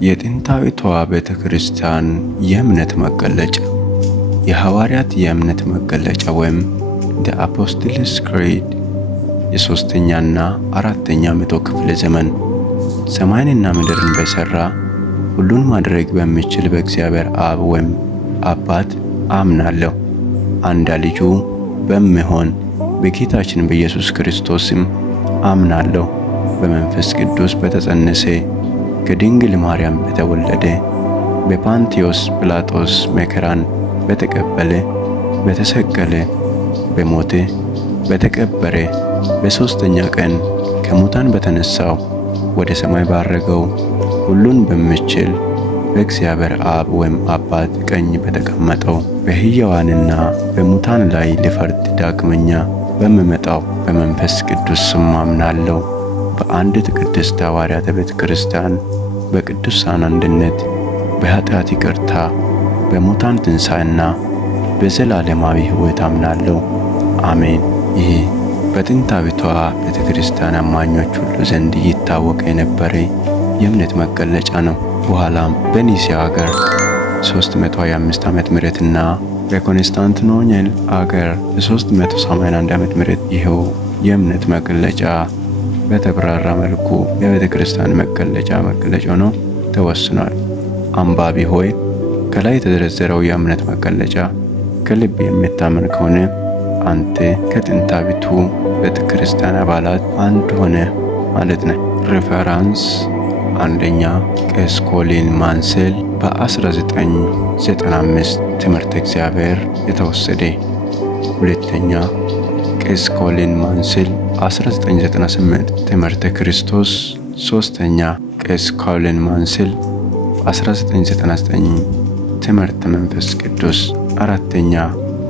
የጥንታዊቷ ቤተ ክርስቲያን የእምነት መገለጫ የሐዋርያት የእምነት መገለጫ ወይም The Apostles' Creed የሶስተኛና አራተኛ መቶ ክፍለ ዘመን ሰማይንና ምድርን በሠራ ሁሉን ማድረግ በሚችል በእግዚአብሔር አብ ወይም አባት አምናለሁ። አንድ ልጁ በሚሆን በጌታችን በኢየሱስ ክርስቶስም አምናለሁ። በመንፈስ ቅዱስ በተጸነሰ ከድንግል ማርያም በተወለደ በጳንጢዮስ ጲላጦስ መከራን በተቀበለ በተሰቀለ በሞተ በተቀበረ በሦስተኛ ቀን ከሙታን በተነሳው ወደ ሰማይ ባረገው ሁሉን በሚችል በእግዚአብሔር አብ ወይም አባት ቀኝ በተቀመጠው በሕያዋንና በሙታን ላይ ሊፈርድ ዳግመኛ በሚመጣው በመንፈስ ቅዱስ ስም አምናለሁ። በአንዲት ቅድስት ሐዋርያት ቤተ ክርስቲያን በቅዱሳን አንድነት በኃጢአት ይቅርታ በሙታን ትንሣኤና በዘላለማዊ ሕይወት አምናለሁ። አሜን። ይህ በጥንታዊቷ ቤተ ክርስቲያን አማኞች ሁሉ ዘንድ ይታወቅ የነበረ የእምነት መገለጫ ነው። በኋላም በኒሲያ አገር 325 ዓመተ ምህረትና በኮንስታንቲኖፕል አገር በ381 ዓመተ ምህረት ይኸው የእምነት መገለጫ በተብራራ መልኩ የቤተ ክርስቲያን መገለጫ ሆኖ ተወስኗል። አንባቢ ሆይ ከላይ የተዘረዘረው የእምነት መገለጫ ከልብ የምታምን ከሆነ አንተ ከጥንታዊቱ ቤተ ክርስቲያን አባላት አንዱ ሆነ ማለት ነው። ሬፈራንስ አንደኛ ቄስ ኮሊን ማንሴል በ1995 ትምህርተ እግዚአብሔር የተወሰደ። ሁለተኛ ቄስ ኮሊን ማንሴል 1998 ትምህርተ ክርስቶስ። ሶስተኛ ቄስ ኮሊን ማንሴል 1999 ትምህርተ መንፈስ ቅዱስ። አራተኛ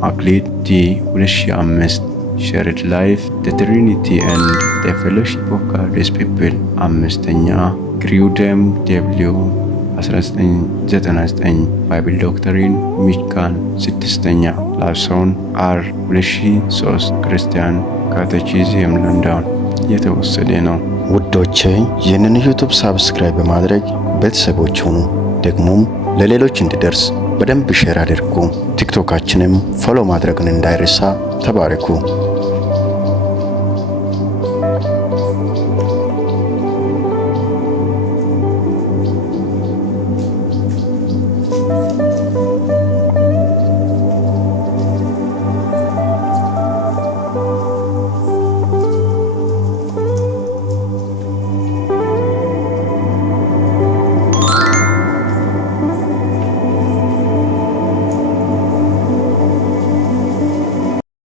ማክሊት ዲ 2005 ሼርድ ላይፍ ዘ ትሪኒቲ ኤንድ ዘ ፌሎሺፕ ኦፍ ጋድስ ፒፕል። አምስተኛ ግሪውደም ደብሊው 1999 ባይብል ዶክትሪን ሚችጋን። ስድስተኛ ላብሶን አር 2003 ክርስቲያን ካቴቺዝም ለንደን የተወሰደ ነው። ውዶቼ ይህንን ዩቱብ ሳብስክራይብ በማድረግ ቤተሰቦች ሁኑ። ደግሞም ለሌሎች እንዲደርስ በደንብ ሼር አድርጉ። ቲክቶካችንም ፎሎ ማድረግን እንዳይረሳ። ተባረኩ።